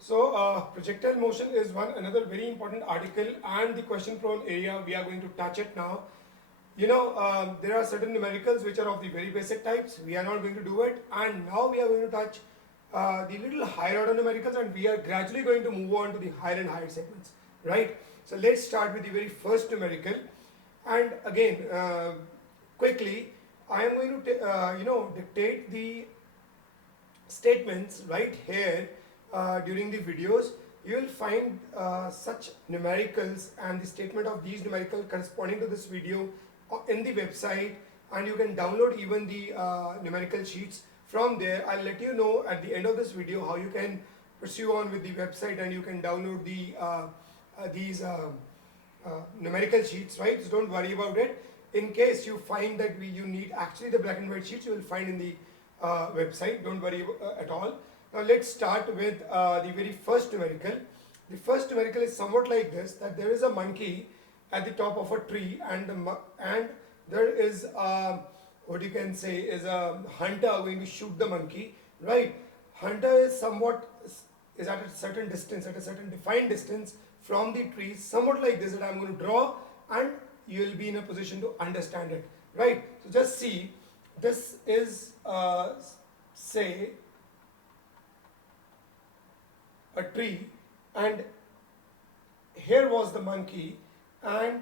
So projectile motion is another very important article and the question prone area. We are going to touch it now. There are certain numericals which are of the very basic types. We are not going to do it, and now we are going to touch the little higher order numericals, and we are gradually going to move on to the higher and higher segments, right? So let's start with the very first numerical, and again, quickly, I am going to dictate the statements right here during the videos. You will find such numericals and the statement of these numerical corresponding to this video in the website, and you can download even the numerical sheets from there. I'll let you know at the end of this video how you can pursue on with the website and you can download these numerical sheets, right? So don't worry about it. In case you find that you need actually the black and white sheets, you will find in the website. Don't worry at all. Now let's start with the very first numerical. The first numerical is somewhat like this: that there is a monkey at the top of a tree, and there is what you can say is a hunter going to shoot the monkey, right? Hunter is at a certain distance, at a certain defined distance from the tree, somewhat like this that I'm going to draw, and you will be in a position to understand it, right? So just see, this is say a tree, and here was the monkey, and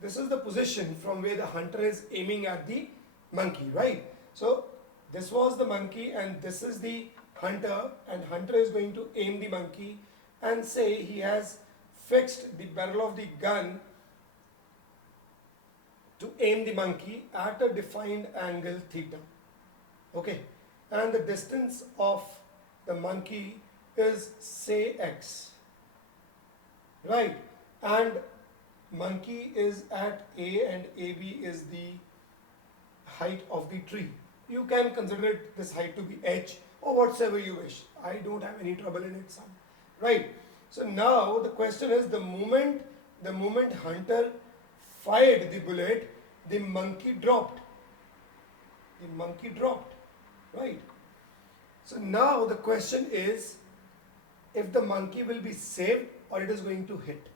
this is the position from where the hunter is aiming at the monkey, right? So this was the monkey and this is the hunter, and hunter is going to aim the monkey, and say he has fixed the barrel of the gun to aim the monkey at a defined angle theta, okay, and the distance of the monkey is say x, right, and monkey is at A and AB is the height of the tree. You can consider this height to be h or whatsoever you wish. I don't have any trouble in it, son, right? So now the question is, the moment hunter fired the bullet, the monkey dropped. The monkey dropped, right? So now the question is, if the monkey will be saved or it is going to hit,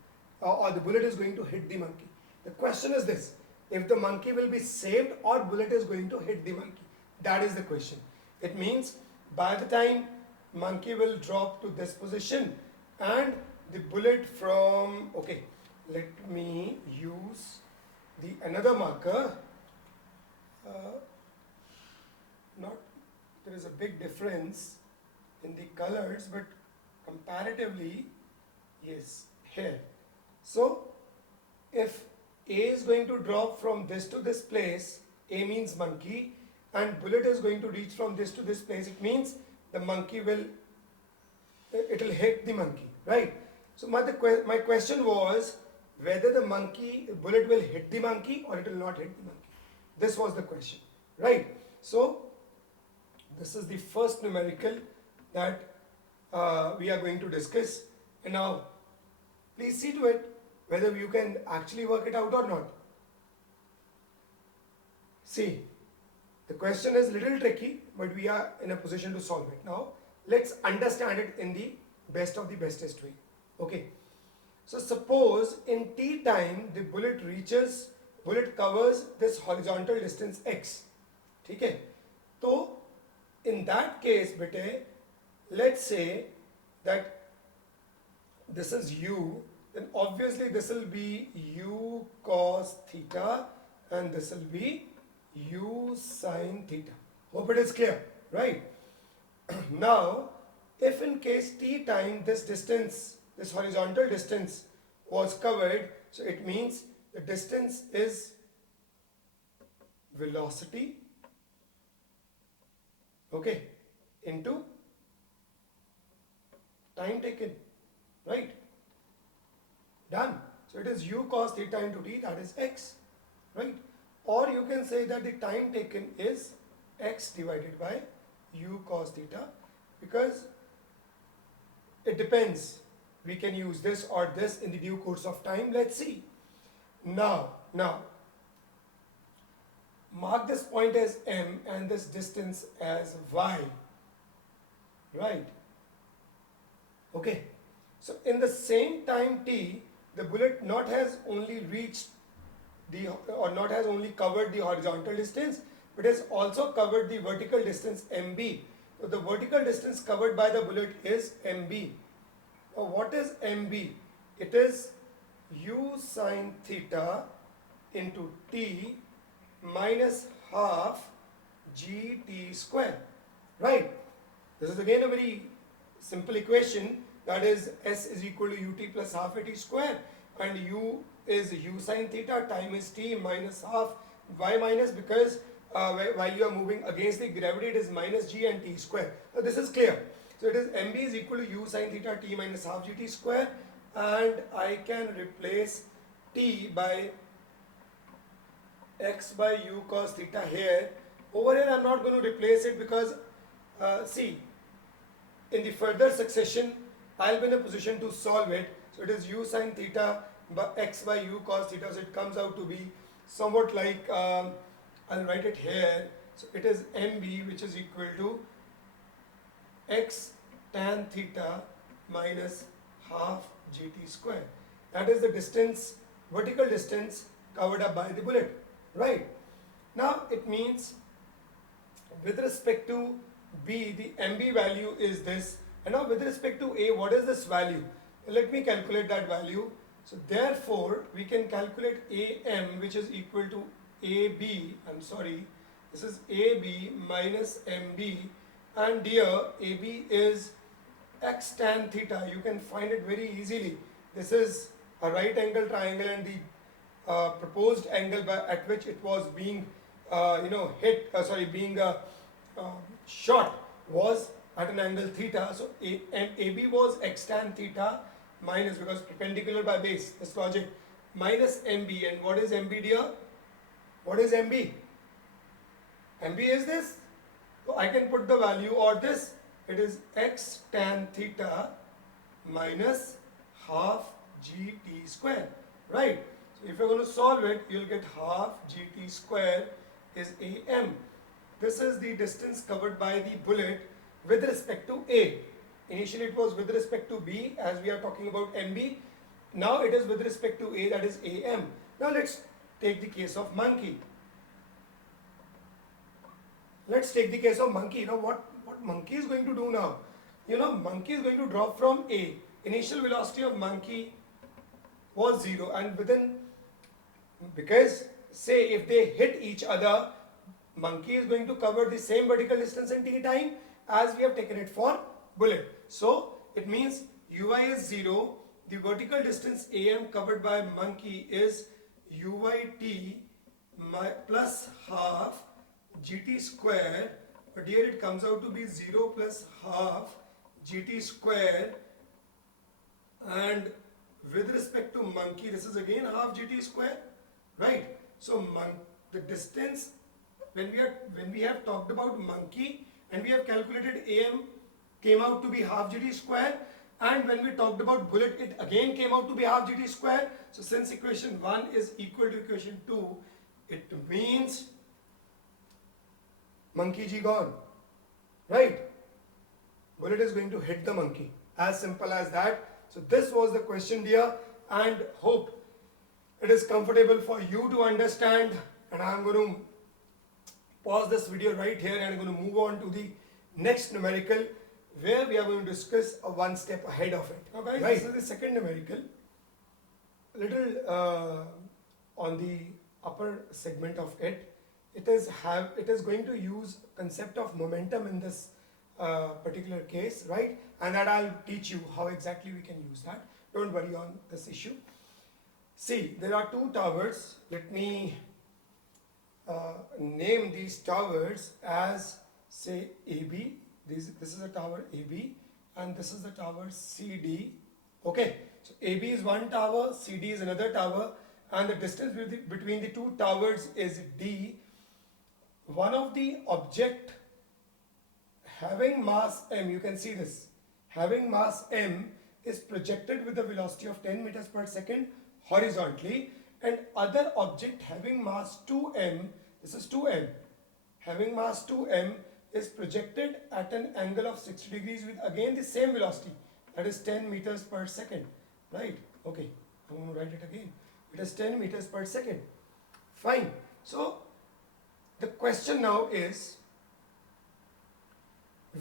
or the bullet is going to hit the monkey. The question is this: if the monkey will be saved or bullet is going to hit the monkey. That is the question. It means by the time monkey will drop to this position and the bullet from, okay, let me use the another marker. Not There is a big difference in the colors, but comparatively, yes, here. So if A is going to drop from this to this place, A means monkey, and bullet is going to reach from this to this place, it means the monkey will, it will hit the monkey, right? So my question was whether the bullet will hit the monkey or it will not hit the monkey. This was the question, right? So this is the first numerical that we are going to discuss. And now please see to it whether you can actually work it out or not. See, the question is little tricky, but we are in a position to solve it. Now let's understand it in the best of the bestest way. Okay, so suppose in t time the bullet covers this horizontal distance x. Okay, so in that case, bete, let's say that this is u, then obviously this will be u cos theta and this will be u sin theta. Hope it is clear, right? Now, if in case t time this distance, this horizontal distance was covered, so it means the distance is velocity, okay, into time taken, right? Done. So it is u cos theta into t, that is x, right? Or you can say that the time taken is x divided by u cos theta, because it depends. We can use this or this in the due course of time. Let's see. Now, mark this point as m and this distance as y. right? Okay, so in the same time t, the bullet not has only reached the or not has only covered the horizontal distance, but has also covered the vertical distance mb. So the vertical distance covered by the bullet is mb. Now what is mb? It is u sine theta into t minus half gt square, right? This is again a very simple equation, that is s is equal to ut plus half at square, and u is u sine theta, time is t minus half. Why minus? Because while you are moving against the gravity, it is minus g and t square. So this is clear. So it is mb is equal to u sine theta t minus half gt square, and I can replace t by x by u cos theta here. Over here I am not going to replace it because see, in the further succession I'll be in a position to solve it. So it is u sine theta by x by u cos theta. So it comes out to be somewhat like, I'll write it here. So it is mb, which is equal to x tan theta minus half gt square. That is the distance, vertical distance covered up by the bullet, right? Now it means with respect to b, the mb value is this, and now with respect to a, what is this value? Let me calculate that value. So therefore we can calculate am, which is equal to ab, I'm sorry, this is ab minus mb, and here ab is x tan theta. You can find it very easily. This is a right angle triangle, and the proposed angle at which it was being being shot was at an angle theta. So and AB was x tan theta minus, because perpendicular by base, this logic, minus MB. And what is MB, dear? What is MB? MB is this. So I can put the value, or this, it is x tan theta minus half gt square, right? So if you're going to solve it, you'll get half gt square is am. This is the distance covered by the bullet with respect to A. Initially it was with respect to B, as we are talking about MB. Now it is with respect to A, that is AM. Now let's take the case of monkey. Let's take the case of monkey. Now what monkey is going to do now? Monkey is going to drop from A. Initial velocity of monkey was 0, and because say if they hit each other, monkey is going to cover the same vertical distance in t time as we have taken it for bullet. So it means ui is 0, the vertical distance am covered by monkey is uyt plus half gt square, but here it comes out to be 0 plus half gt square, and with respect to monkey, this is again half gt square, right? So the distance, when we have talked about monkey and we have calculated am, came out to be half gt square, and when we talked about bullet, it again came out to be half gt square. So since equation 1 is equal to equation 2, it means monkey g gone, right? Bullet is going to hit the monkey, as simple as that. So this was the question, dear, and hope it is comfortable for you to understand. And I am going to pause this video right here, and I am going to move on to the next numerical, where we are going to discuss one step ahead of it. Now guys, right. This is the second numerical, little on the upper segment of it. It is going to use concept of momentum in this particular case, right? And that I'll teach you how exactly we can use that. Don't worry on this issue. See, there are two towers. Let me name these towers as, say, AB. This is a tower AB, and this is the tower CD. Okay, so AB is one tower, CD is another tower, and the distance between the two towers is D. One of the object having mass m, you can see this, having mass m is projected with a velocity of 10 meters per second horizontally, and other object having mass 2m, this is 2m, having mass 2m is projected at an angle of 60 degrees with again the same velocity, that is 10 meters per second, right? Okay, I'm going to write it again. It is 10 meters per second. Fine. So the question now is,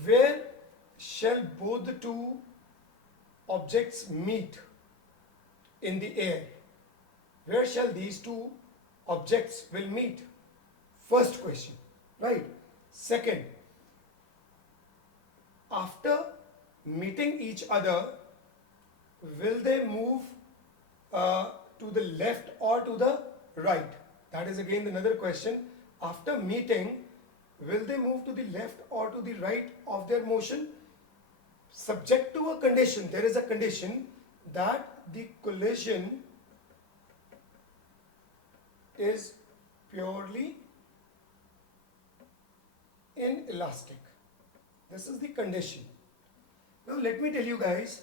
where shall both the two objects meet in the air? Where shall these two objects will meet? First question, right? Second, after meeting each other, will they move to the left or to the right? That is again another question. After meeting, will they move to the left or to the right of their motion? Subject to a condition. There is a condition that the collision is purely inelastic. This is the condition. Now let me tell you guys,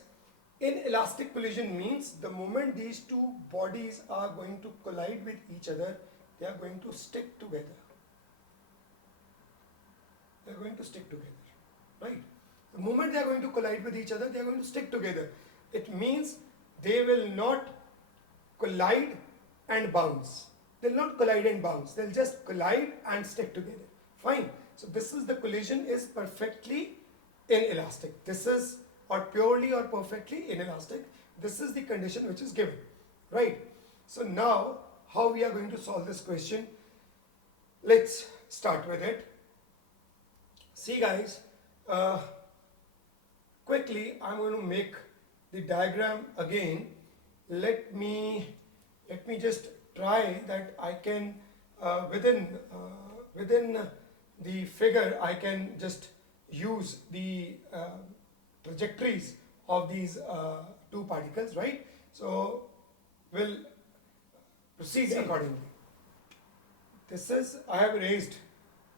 inelastic collision means the moment these two bodies are going to collide with each other, they are going to stick together. They are going to stick together, right? The moment they are going to collide with each other, they are going to stick together. It means they will not collide and bounce. They'll not collide and bounce. They'll just collide and stick together. Fine. So this is the collision is perfectly inelastic. This is or purely or perfectly inelastic. This is the condition which is given, right? So now how we are going to solve this question? Let's start with it. See guys, quickly I'm going to make the diagram again. Let me just try that I can within the figure I can just use the trajectories of these two particles, right? So we'll proceed accordingly. This is, I have erased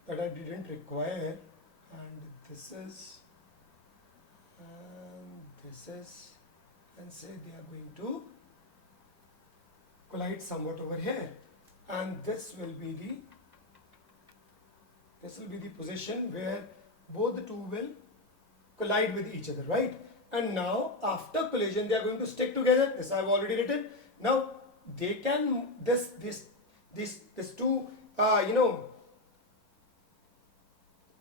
that I didn't require, and this is, and say they are going to collide somewhat over here, and this will be the position where both the two will collide with each other, right? And now after collision they are going to stick together. This I have already written. Now they can this two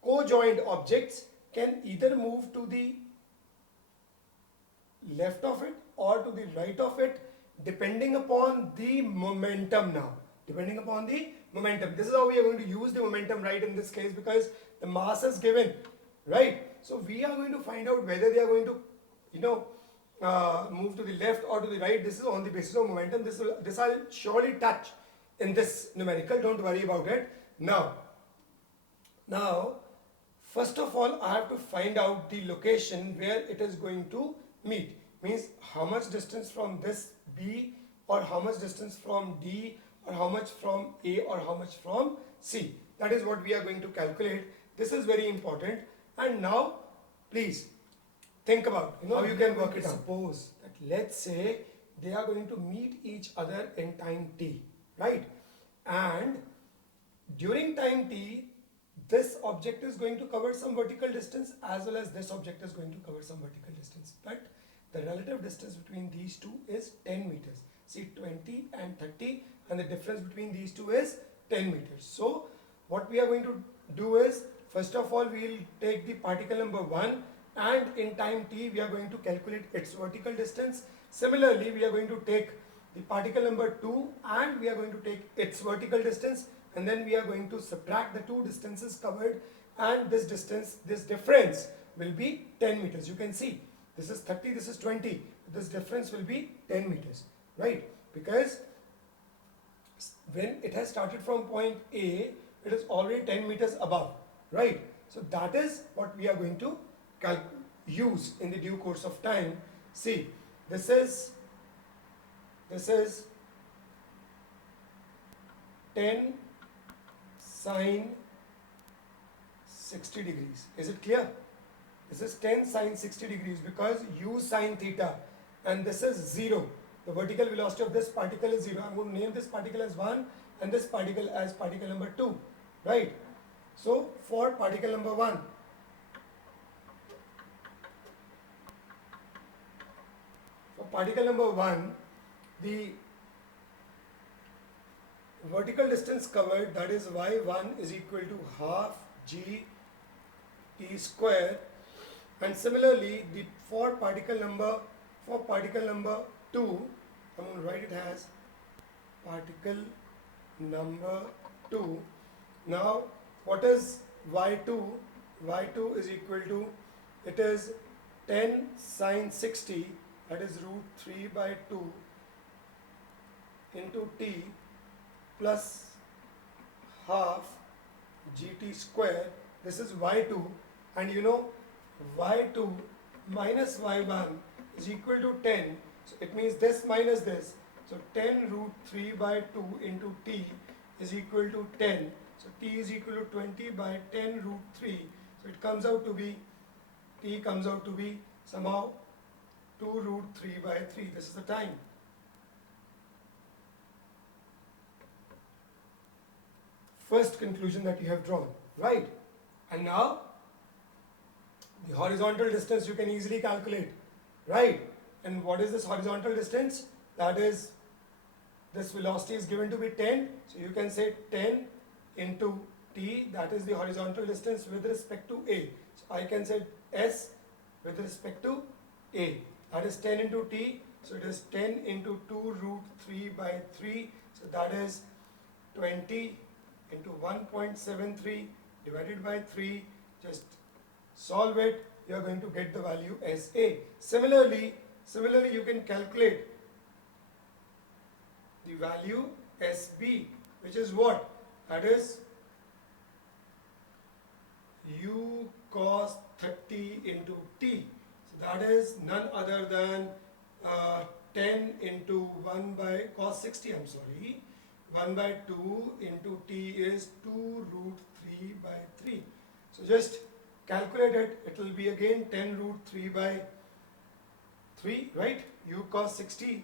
co-joined objects can either move to the left of it or to the right of it, depending upon the momentum now. Depending upon the momentum. This is how we are going to use the momentum, right, in this case, because the mass is given, right? So we are going to find out whether they are going to, move to the left or to the right. This is on the basis of momentum. This I'll surely touch in this numerical. Don't worry about it. Now, first of all, I have to find out the location where it is going to meet. Means how much distance from this B, or how much distance from D, or how much from A, or how much from C. That is what we are going to calculate. This is very important. And now, please think about how you can work it out. Suppose that let's say they are going to meet each other in time t, right? And during time t, this object is going to cover some vertical distance, as well as this object is going to cover some vertical distance. But the relative distance between these two is 10 meters. See, 20 and 30, and the difference between these two is 10 meters. So what we are going to do is, first of all, we will take the particle number 1, and in time t we are going to calculate its vertical distance. Similarly, we are going to take the particle number 2 and we are going to take its vertical distance, and then we are going to subtract the two distances covered, and this difference will be 10 meters. You can see this is 30, this is 20. This difference will be 10 meters, right? Because when it has started from point A, it is already 10 meters above, right? So that is what we are going to use in the due course of time. See, this is 10 sine 60 degrees. Is it clear? This is 10 sine 60 degrees because u sine theta, and this is 0. The vertical velocity of this particle is 0. I'm going to name this particle as 1 and this particle as particle number 2, right? So for particle number 1, the vertical distance covered, that is y1 is equal to half g t square, and similarly for particle number 2, I'm going to write it as particle number 2. Now what is y2? Y2 is equal to, it is 10 sine 60, that is root 3 by 2 into t plus half gt square. This is y2, and you know y2 minus y1 is equal to 10, so it means this minus this, so 10 root 3 by 2 into t is equal to 10, so t is equal to 20 by 10 root 3, so it comes out to be, t comes out to be somehow 2 root 3 by 3. This is the time. First conclusion that you have drawn, right? And now the horizontal distance you can easily calculate, right? And what is this horizontal distance? That is, this velocity is given to be 10, so you can say 10 into t, that is the horizontal distance with respect to a. So I can say s with respect to a, that is 10 into t, so it is 10 into 2 root 3 by 3, so that is 20 into 1.73 divided by 3, just solve it, you are going to get the value SA. Similarly you can calculate the value SB, which is what? That is u cos 30 into t. So that is none other than 10 into 1 by cos 60, I'm sorry, 1 by 2 into t is 2 root 3 by 3. So just calculate it, it will be again 10 root 3 by 3, right? U cos 60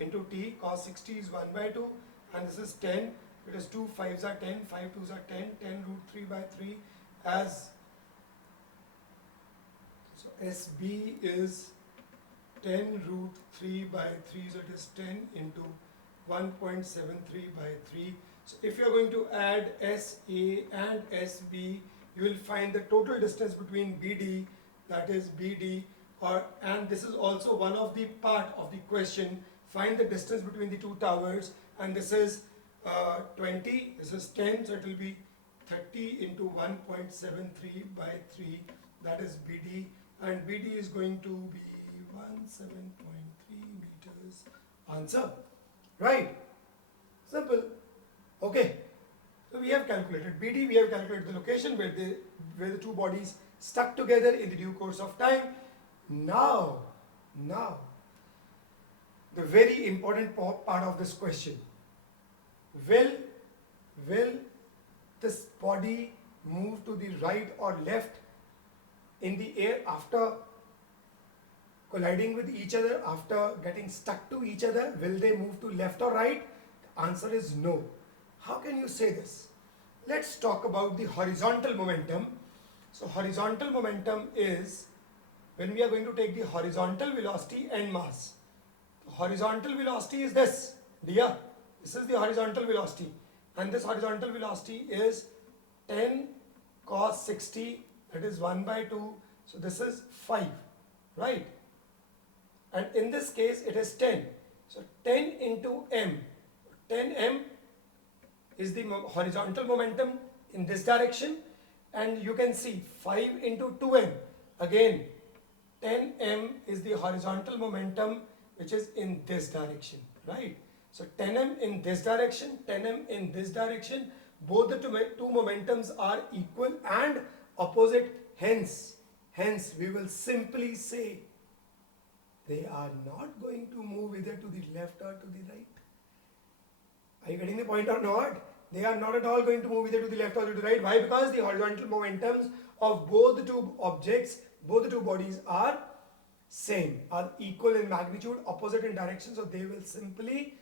into t, cos 60 is 1 by 2, and this is 10, it is 2 5s are 10, 5 2s are 10, 10 root 3 by 3 as, so SB is 10 root 3 by 3, so it is 10 into 1.73 by 3. So if you are going to add SA and SB, you will find the total distance between BD, that is BD, and this is also one of the part of the question, find the distance between the two towers, and this is 20, this is 10, so it will be 30 into 1.73 by 3, that is BD, and BD is going to be 17.3 meters. Answer. Right? Simple. Okay. So we have calculated BD, we have calculated the location where the two bodies stuck together in the due course of time. Now, the very important part of this question. Will this body move to the right or left in the air after colliding with each other, after getting stuck to each other? Will they move to left or right? The answer is no. How can you say this? Let's talk about the horizontal momentum. So horizontal momentum is when we are going to take the horizontal velocity and mass. The horizontal velocity is this, dear. This is the horizontal velocity, and this horizontal velocity is 10 cos 60, that is 1 by 2, so this is 5, right? And in this case it is 10, so 10 into m, 10m is the horizontal momentum in this direction, and you can see 5 into 2m, again 10m is the horizontal momentum which is in this direction, right? So 10m in this direction, 10m in this direction, both the two momentums are equal and opposite, hence we will simply say they are not going to move either to the left or to the right. Are you getting the point or not? They are not at all going to move either to the left or to the right. Why? Because the horizontal momentums of both the two objects, both the two bodies are same, are equal in magnitude, opposite in direction, so they will simply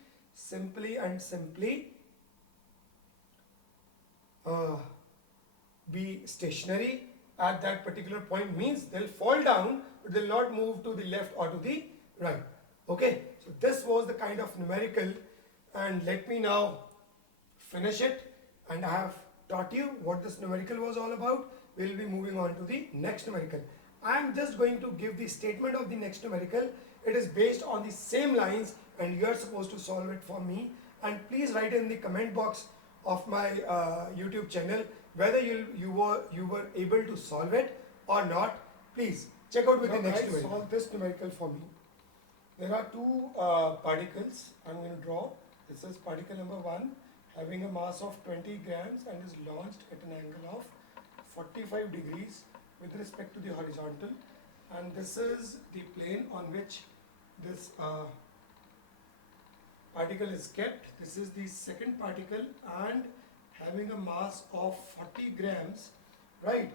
be be stationary at that particular point, means they'll fall down but they'll not move to the left or to the right. Okay, so this was the kind of numerical, and let me now finish it, and I have taught you what this numerical was all about. We'll be moving on to the next numerical. I am just going to give the statement of the next numerical. It is based on the same lines and you are supposed to solve it for me, and please write in the comment box of my YouTube channel whether you were able to solve it or not. Please check out with the next numerical. Solve this numerical for me. There are two particles I'm going to draw. This is particle number 1 having a mass of 20 grams and is launched at an angle of 45 degrees with respect to the horizontal, and this is the plane on which this particle is kept. This is the second particle and having a mass of 40 grams, right?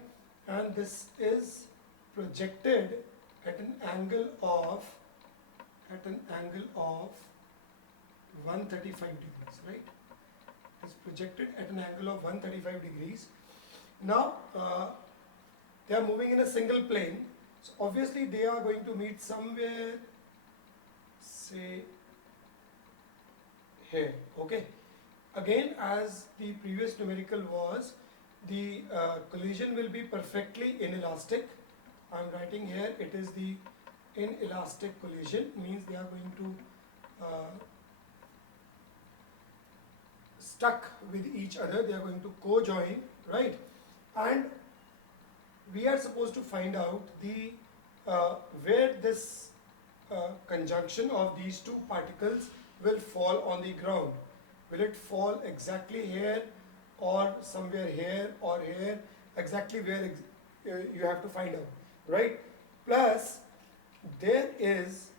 And this is projected at an angle of 135 degrees, right? It's projected at an angle of 135 degrees. Now they are moving in a single plane, so obviously they are going to meet somewhere, say here. Okay, again, as the previous numerical was, the collision will be perfectly inelastic. I'm writing here, it is the inelastic collision, means they are going to stuck with each other, they are going to co-join, right? And we are supposed to find out the where this conjunction of these two particles will fall on the ground. Will it fall exactly here or somewhere here or here? Exactly where you have to find out, right? Plus there is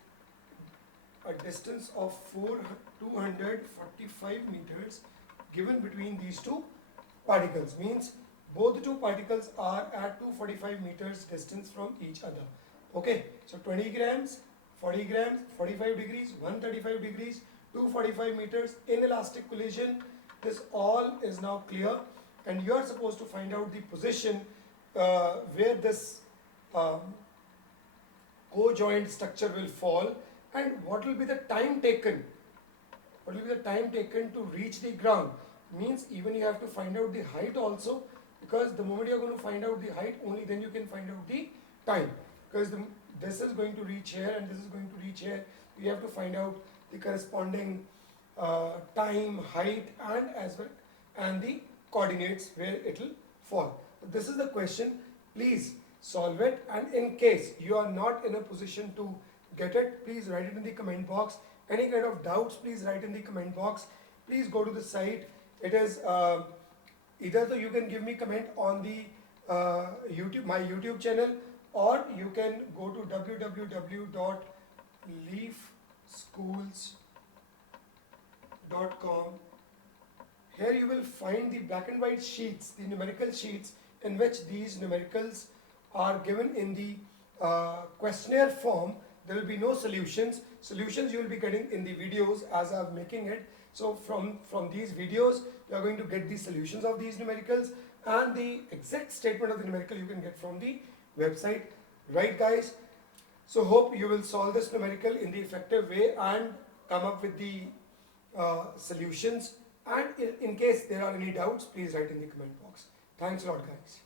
a distance of 245 meters given between these two particles, means both the two particles are at 245 meters distance from each other. Okay, so 20 grams, 40 grams, 45 degrees, 135 degrees, 245 meters, inelastic collision. This all is now clear, and you are supposed to find out the position where this co-joint structure will fall, and what will be the time taken. What will be the time taken to reach the ground? Means even you have to find out the height also, because the moment you are going to find out the height, only then you can find out the time. Because this is going to reach here and this is going to reach here. You have to find out the corresponding time, height, and as well and the coordinates where it will fall. So this is the question. Please solve it, and in case you are not in a position to get it, please write it in the comment box. Any kind of doubts, please write in the comment box. Please go to the site. It is either so you can give me comment on the my YouTube channel, or you can go to www.leafschools.com. Here you will find the black and white sheets, the numerical sheets, in which these numericals are given in the questionnaire form. There will be no solutions. Solutions you will be getting in the videos as I am making it. So from these videos, you are going to get the solutions of these numericals, and the exact statement of the numerical you can get from the website. Right, guys? So hope you will solve this numerical in the effective way and come up with the solutions. And in case there are any doubts, please write in the comment box. Thanks a lot, guys.